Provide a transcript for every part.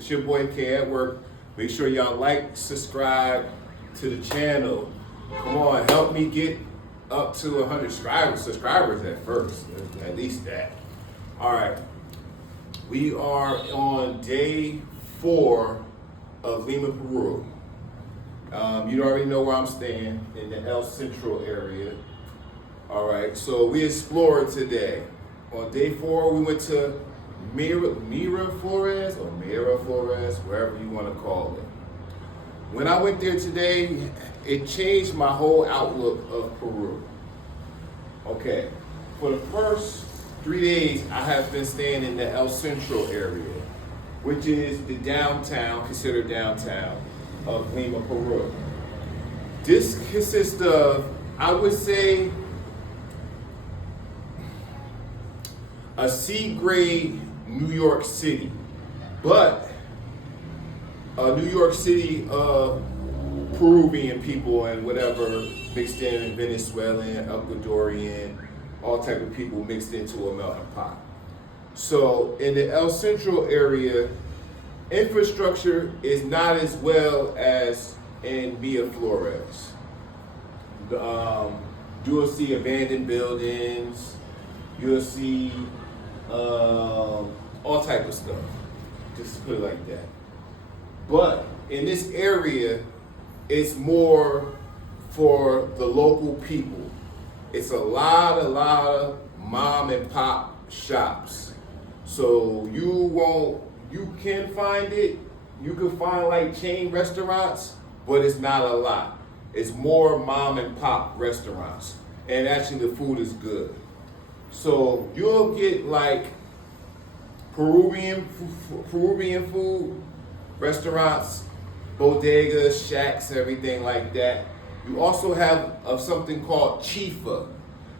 It's your boy K at work. Make sure y'all like, subscribe to the channel. Come on, help me get up to 100 subscribers at first, at least that. All right, we are on day 4 of Lima, Peru. You already know where I'm staying, in the El Centro area. All right, so we explored today. On day 4, we went to Miraflores, wherever you want to call it. When I went there today, it changed my whole outlook of Peru. Okay, for the first 3 days, I have been staying in the El Centro area, which is the downtown, considered downtown, of Lima, Peru. This consists of, I would say, a C-grade New York City, but a New York City of Peruvian people and whatever mixed in, Venezuelan, Ecuadorian, all type of people mixed into a melting pot. So in the El Centro area, infrastructure is not as well as in Miraflores. You'll see abandoned buildings, you'll see all type of stuff, just to put it like that. But in this area, it's more for the local people. It's a lot of mom and pop shops. So you can find it. You can find like chain restaurants, but it's not a lot. It's more mom and pop restaurants. And actually the food is good. So you'll get like Peruvian food, restaurants, bodegas, shacks, everything like that. You also have something called chifa.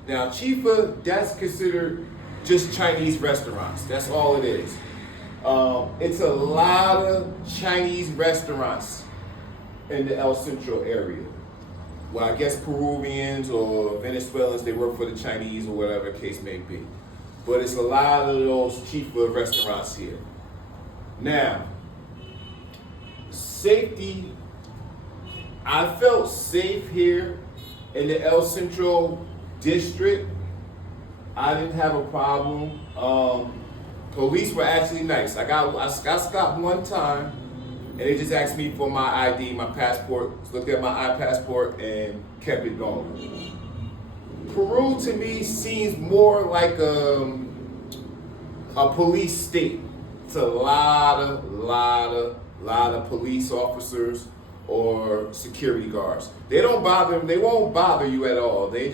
Now chifa, that's considered just Chinese restaurants. That's all it is. It's a lot of Chinese restaurants in the El Centro area. Well, I guess Peruvians or Venezuelans, they work for the Chinese or whatever the case may be. But it's a lot of those chifa restaurants here. Now, safety, I felt safe here in the El Centro district. I didn't have a problem. Police were actually nice. I got stopped one time, and they just asked me for my ID, my passport, looked at my passport, and kept it going. Peru to me seems more like a police state. It's a lot of police officers or security guards. They won't bother you at all. They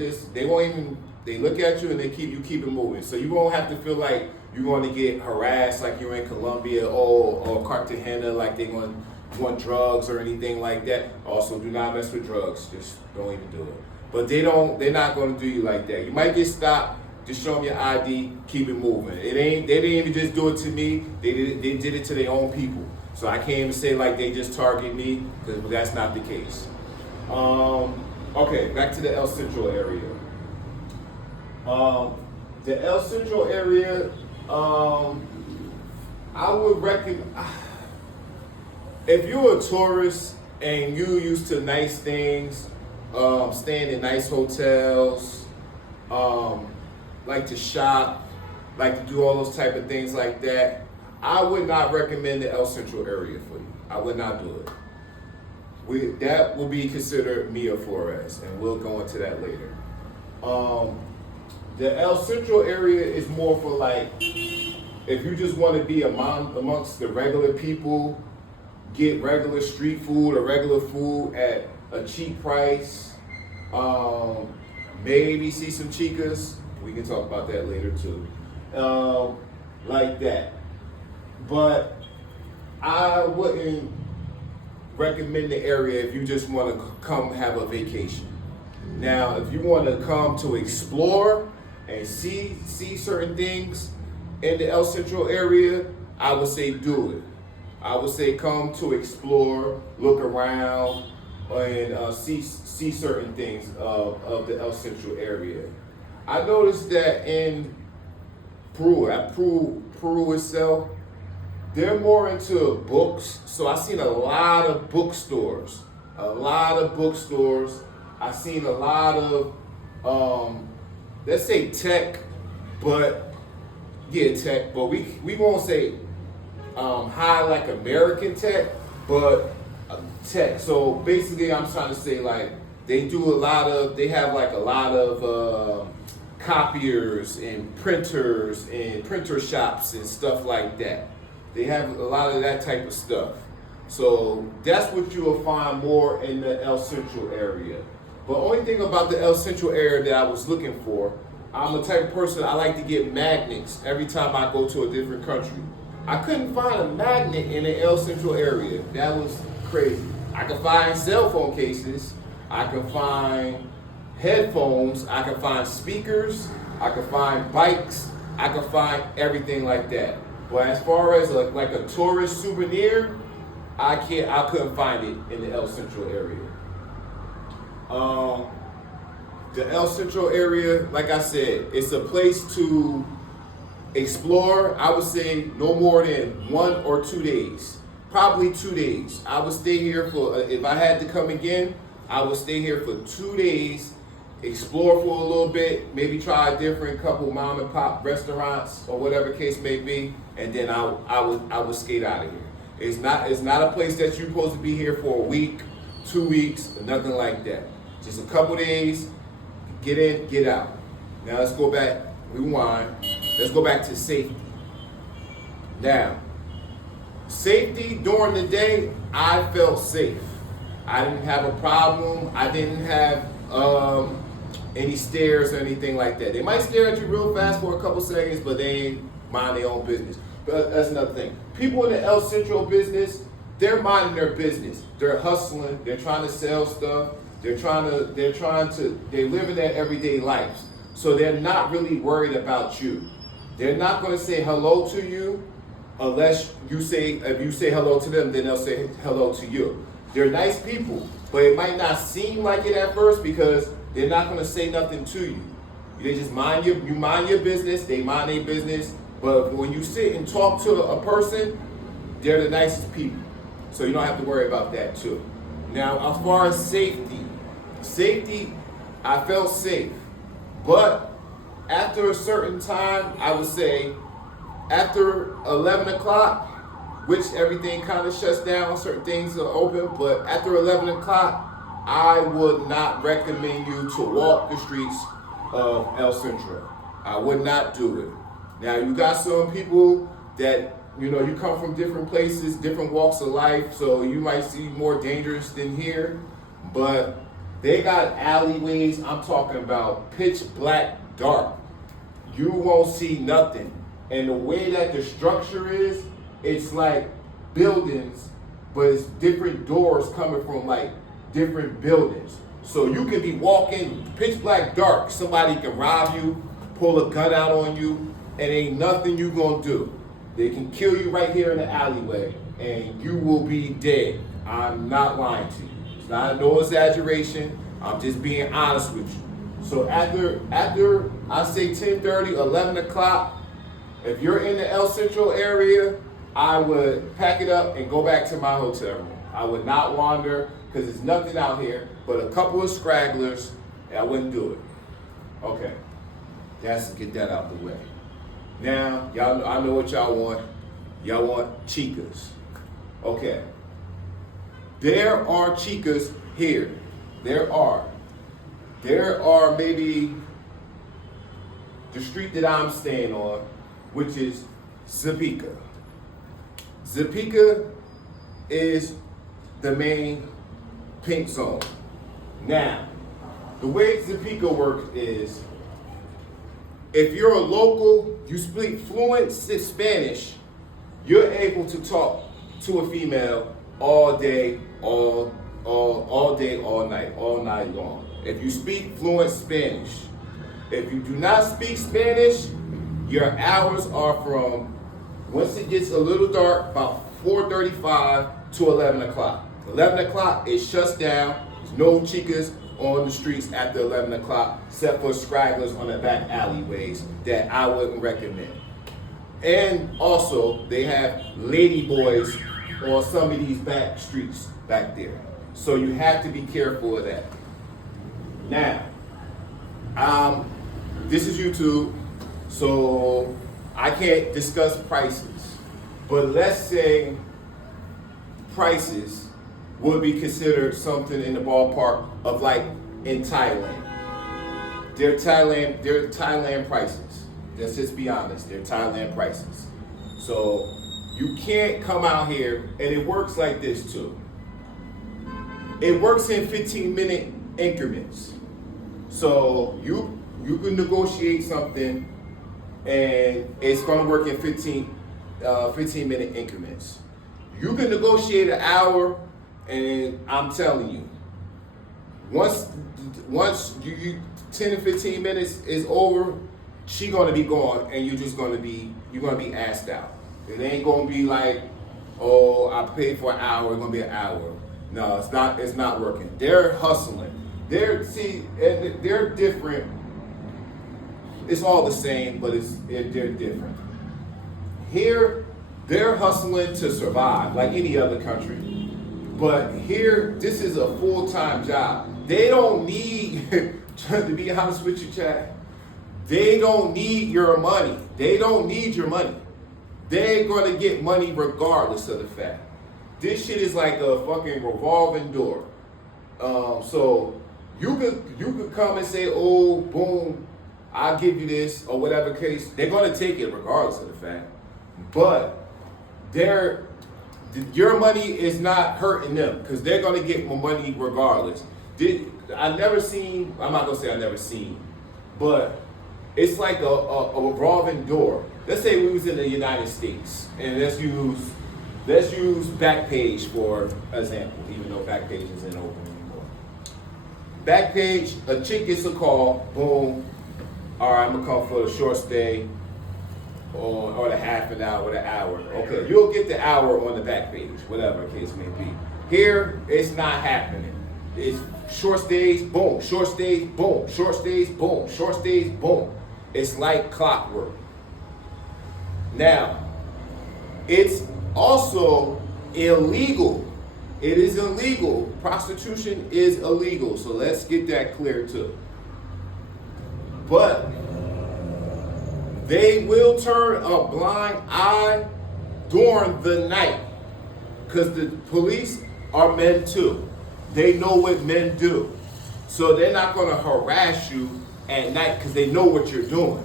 look at you and they keep it moving. So you won't have to feel like you're going to get harassed like you're in Colombia or Cartagena, like they're going to want drugs or anything like that. Also, do not mess with drugs. Just don't even do it. But they're not going to do you like that. You might get stopped. Just show them your ID. Keep it moving. They didn't even just do it to me. They did it to their own people. So I can't even say like they just target me, because that's not the case. Okay, back to the El Centro area. The El Centro area, I would recommend, if you're a tourist and you used to nice things, staying in nice hotels, like to shop, like to do all those type of things like that, I would not recommend the El Centro area for you. I would not do it. That will be considered Miraflores, and we'll go into that later. The El Centro area is more for like, if you just want to be amongst the regular people, get regular street food or regular food at a cheap price, maybe see some chicas. We can talk about that later too. Like that. But I wouldn't recommend the area if you just want to come have a vacation. Now, if you want to come to explore and see certain things in the El Centro area, I would say do it. I would say come to explore, look around, and see certain things of the El Centro area. I noticed that in Peru itself, they're more into books. So I've seen a lot of bookstores. A lot of bookstores. I've seen a lot of, let's say tech, but yeah, tech, but we won't say high like American tech, but tech. So basically, I'm trying to say like they have like a lot of copiers and printers and printer shops and stuff like that. They have a lot of that type of stuff. So that's what you will find more in the El Centro area. But only thing about the El Centro area that I was looking for, I'm a type of person, I like to get magnets every time I go to a different country. I couldn't find a magnet in the El Centro area. That was crazy. I could find cell phone cases. I could find headphones. I could find speakers. I could find bikes. I could find everything like that. But as far as like a tourist souvenir, I couldn't find it in the El Centro area. The El Centro area, like I said, it's a place to explore. I would say no more than 1 or 2 days. Probably 2 days. I would stay here for, if I had to come again, I would stay here for 2 days, explore for a little bit, maybe try a different couple mom and pop restaurants or whatever case may be, and then I would skate out of here. It's not a place that you're supposed to be here for a week, 2 weeks, nothing like that. Just a couple days, get in, get out. Now let's go back, rewind. Let's go back to safety. Now, safety during the day, I felt safe. I didn't have a problem. I didn't have any stares or anything like that. They might stare at you real fast for a couple seconds, but they ain't mind their own business. But that's another thing. People in the El Centro business, they're minding their business. They're hustling. They're trying to sell stuff. They're living their everyday lives. So they're not really worried about you. They're not going to say hello to you unless if you say hello to them, then they'll say hello to you. They're nice people, but it might not seem like it at first because they're not going to say nothing to you. They just mind you mind your business, they mind their business. But when you sit and talk to a person, they're the nicest people. So you don't have to worry about that too. Now, as far as safety, I felt safe. But after a certain time, I would say after 11 o'clock, which everything kind of shuts down, certain things are open, but after 11 o'clock, I would not recommend you to walk the streets of El Centro. I would not do it. Now, you got some people that, you come from different places, different walks of life, so you might see more dangerous than here, but they got alleyways, I'm talking about pitch black dark. You won't see nothing. And the way that the structure is, it's like buildings, but it's different doors coming from like different buildings. So you can be walking pitch black dark, somebody can rob you, pull a gun out on you, and ain't nothing you gonna do. They can kill you right here in the alleyway, and you will be dead. I'm not lying to you. It's not no exaggeration. I'm just being honest with you. So after I say 10:30, 11 o'clock, if you're in the El Centro area, I would pack it up and go back to my hotel room. I would not wander because there's nothing out here but a couple of scragglers, and I wouldn't do it. Okay, let's get that out the way. Now, y'all, I know what y'all want. Y'all want chicas. Okay. There are chicas here. There are maybe the street that I'm staying on, which is Zapica. Zapica is the main pink zone. Now, the way Zapica works is, if you're a local, you speak fluent Spanish, you're able to talk to a female all day, all night long. If you speak fluent Spanish. If you do not speak Spanish, your hours are from, once it gets a little dark, about 4:35 to 11 o'clock. 11 o'clock, it shuts down. There's no chicas on the streets after 11 o'clock, except for stragglers on the back alleyways that I wouldn't recommend. And also, they have lady boys on some of these back streets back there. So you have to be careful of that. Now, this is YouTube, so I can't discuss prices. But let's say prices would be considered something in the ballpark of like in Thailand. They're Thailand prices. Let's just be honest, they're Thailand prices. So you can't come out here, and it works like this too. It works in 15-minute increments. So you can negotiate something, and it's going to work in 15-minute increments. You can negotiate an hour, and I'm telling you, once you 10 to 15 minutes is over, she gonna be gone, and you're gonna be asked out. It ain't gonna be like, oh, I paid for an hour, it's gonna be an hour. No, it's not working. They're hustling. They're different. It's all the same, but they're different. Here, they're hustling to survive like any other country. But here, this is a full-time job. They don't need, to be honest with you, Chad, they don't need your money. They don't need your money. They're going to get money regardless of the fact. This shit is like a fucking revolving door. So you could come and say, oh, boom, I'll give you this, or whatever case. They're going to take it regardless of the fact. But your money is not hurting them, because they're going to get more money regardless. I'm not going to say I never seen, but it's like a revolving door. Let's say we was in the United States, and let's use Backpage for example, even though Backpage isn't open anymore. Backpage, a chick gets a call, boom, all right, I'm gonna come for the short stay, or the half an hour, or the hour. Okay, you'll get the hour on the Backpage, whatever the case may be. Here, it's not happening. It's short stays, boom, short stays, boom, short stays, boom, short stays, boom. It's like clockwork. Now, it's also illegal. It is illegal. Prostitution is illegal. So let's get that clear too. But they will turn a blind eye during the night, because the police are men too. They know what men do. So they're not going to harass you at night because they know what you're doing.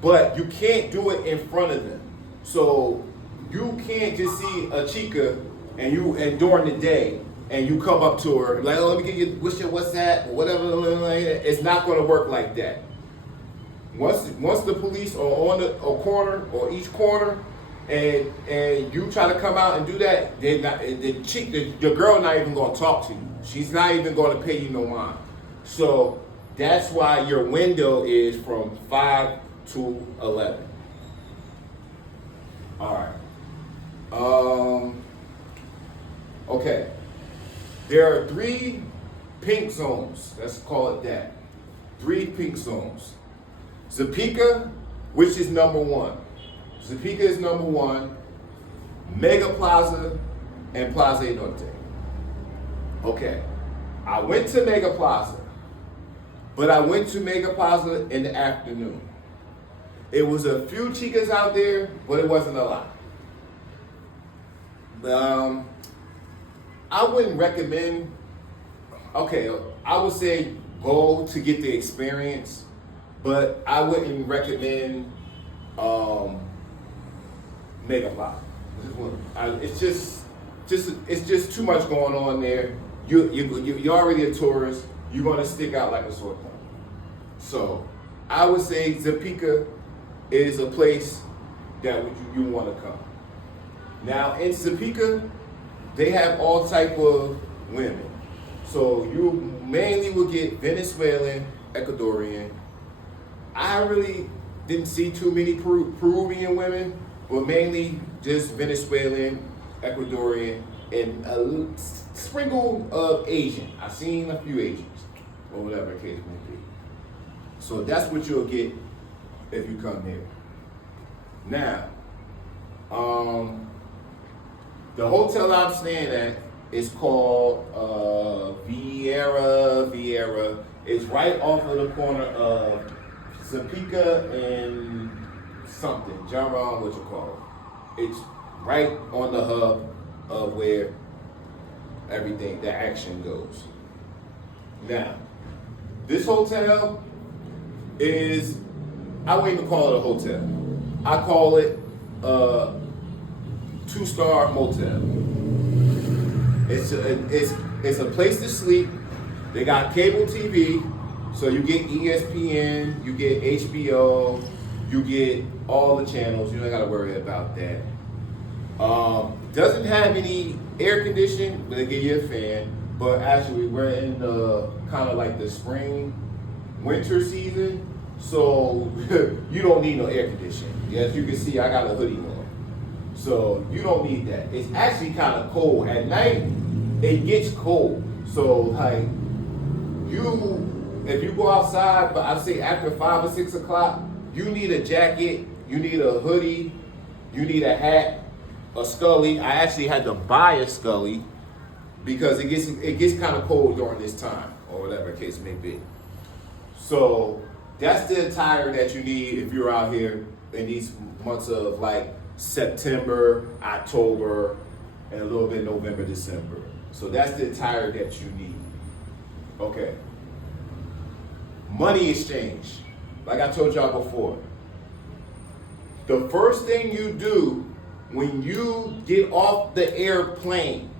But you can't do it in front of them. So you can't just see a chica and during the day and you come up to her like, oh, let me get you what's that, or whatever. It's not going to work like that. Once the police are on a corner or each corner, and you try to come out and do that, the girl not even going to talk to you. She's not even going to pay you no mind. So that's why your window is from 5 to 11. All right. Okay. There are 3 pink zones. Let's call it that. 3 pink zones. Zapika, which is number 1. Zapika is number 1. Mega Plaza and Plaza Norte. Okay. I went to Mega Plaza, but I went to Mega Plaza in the afternoon. It was a few chicas out there, but it wasn't a lot. I wouldn't recommend, I would say go to get the experience, but I wouldn't recommend Mega Plaza. It's just too much going on there. You're already a tourist. You're gonna stick out like a sore thumb. So I would say Zapika is a place that you want to come. Now in Zapika, they have all type of women. So you mainly will get Venezuelan, Ecuadorian. I really didn't see too many Peruvian women, but mainly just Venezuelan, Ecuadorian, and a sprinkle of Asian. I've seen a few Asians, or whatever the case may be. So that's what you'll get if you come here. Now, the hotel I'm staying at is called Vieira. It's right off of the corner of Zapika and something, John Ron, what you call it. It's right on the hub of where everything, the action goes. Now, this hotel is, I wouldn't even call it a hotel. I call it a 2-star motel. It's a place to sleep. They got cable TV, so you get ESPN, you get HBO, you get all the channels. You don't gotta worry about that. Doesn't have any air conditioning, but they give you a fan. But actually, we're in the kind of like the spring, winter season, so you don't need no air conditioning. As you can see, I got a hoodie on, so you don't need that. It's actually kind of cold at night. It gets cold, so like if you go outside, but I say after 5 or 6 o'clock, you need a jacket, you need a hoodie, you need a hat, a scully. I actually had to buy a scully because it gets kind of cold during this time, or whatever the case may be. So that's the attire that you need if you're out here in these months of like September, October, and a little bit November, December. So that's the attire that you need. Okay. Money exchange. Like I told y'all before. The first thing you do when you get off the airplane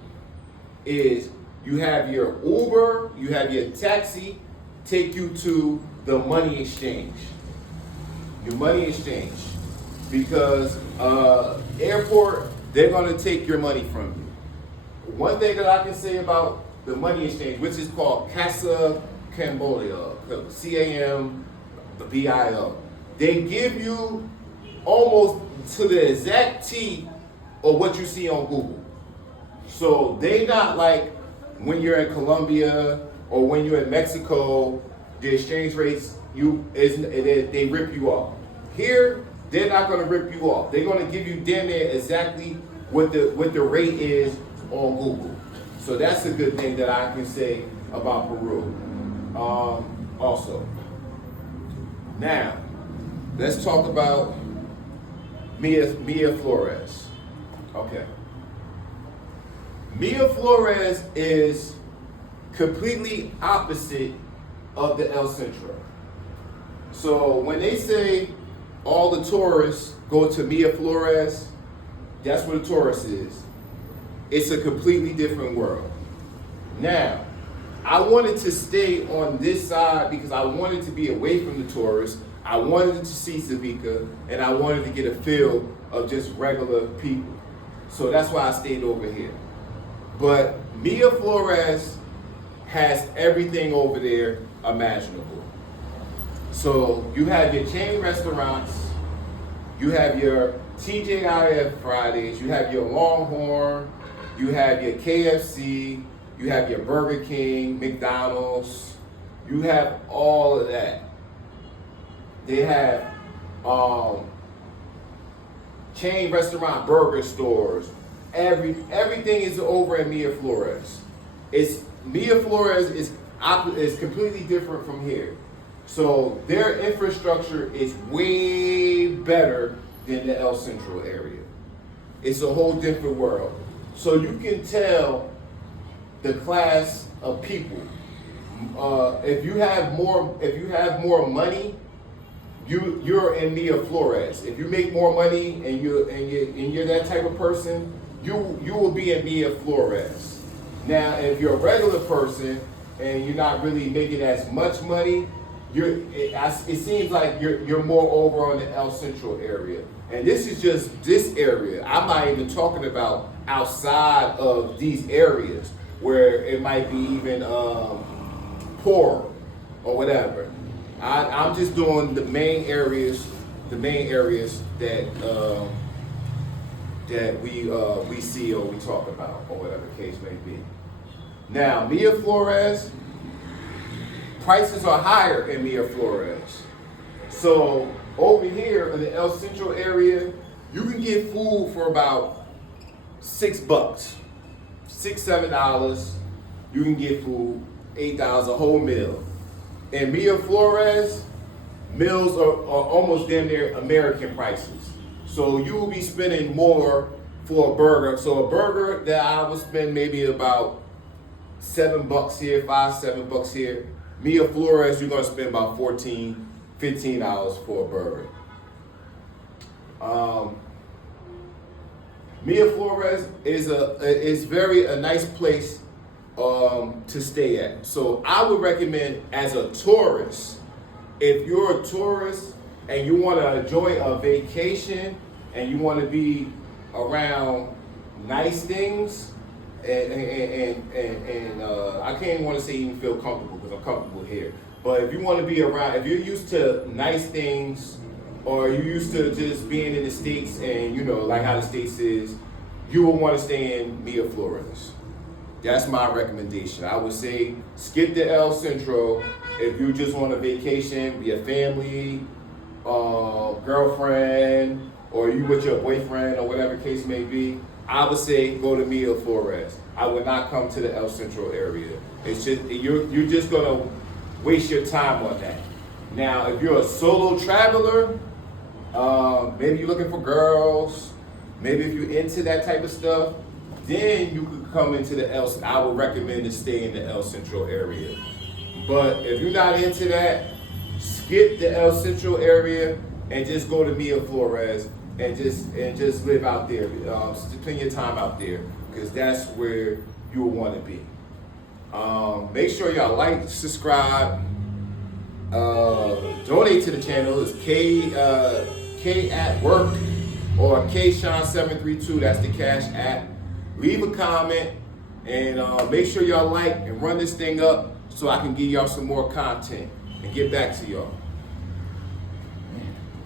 is you have your Uber, you have your taxi take you to the money exchange. Your money exchange. Because airport, they're gonna take your money from you. One thing that I can say about the money exchange, which is called Casa Cambodia, CAMBIO, they give you almost to the exact T of what you see on Google. So they not like when you're in Colombia or when you're in Mexico, the exchange rates they rip you off. Here, they're not gonna rip you off. They're gonna give you damn near exactly what the rate is on Google. So that's a good thing that I can say about Peru. Also, now let's talk about Mia Flores. Okay, Mia Flores is completely opposite of the El Centro. So when they say all the tourists go to Mia Flores, that's what a tourist is. It's a completely different world. Now, I wanted to stay on this side because I wanted to be away from the tourists. I wanted to see Savika, and I wanted to get a feel of just regular people. So that's why I stayed over here. But Mia Flores has everything over there imaginable. So you have your chain restaurants, you have your TGIF Fridays, you have your Longhorn, you have your KFC, you have your Burger King, McDonald's, you have all of that. They have chain restaurant burger stores. Everything is over at Mia Flores. Mia Flores is completely different from here. So their infrastructure is way better than the El Centro area. It's a whole different world. So you can tell the class of people. If you have more money, you're in Mia Flores. If you make more money and you're that type of person, you will be in Mia Flores. Now, if you're a regular person and you're not really making as much money, it seems like you're more over on the El Centro area. And this is just this area. I'm not even talking about outside of these areas where it might be even poor or whatever. I'm just doing the main areas that we see or we talk about or whatever the case may be. Now, Mia Flores, prices are higher in Mia Flores. So over here in the El Centro area, You can get food for about $6, $7. You can get food, $8 a whole meal. In Mia Flores, meals are almost damn near American prices. So you will be spending more for a burger. So a burger that I would spend maybe about $7 here, $7 here. Mia Flores, you're gonna spend about $14, $15 for a burger. Mia Flores is very a nice place to stay at. So I would recommend as a tourist, if you're a tourist and you want to enjoy a vacation and you want to be around nice things and I can't want to say even feel comfortable because I'm comfortable here. But if you want to be around, if you're used to nice things or you're used to just being in the States and you know like how the States is, you will want to stay in Mia Flores. That's my recommendation. I would say skip the El Centro if you just want a vacation, be a family, girlfriend, or you with your boyfriend or whatever case may be. I would say go to Mia Flores. I would not come to the El Centro area. It's just you're just gonna waste your time on that. Now, if you're a solo traveler, maybe you're looking for girls, maybe if you're into that type of stuff, then you could come into the I would recommend to stay in the El Centro area. But if you're not into that, skip the El Centro area and just go to Mia Flores and just live out there. Spend your time out there because that's where you will want to be. Make sure y'all like, subscribe, donate to the channel. It's K at work or KSean732. That's the Cash App. Leave a comment and make sure y'all like and run this thing up so I can give y'all some more content and get back to y'all.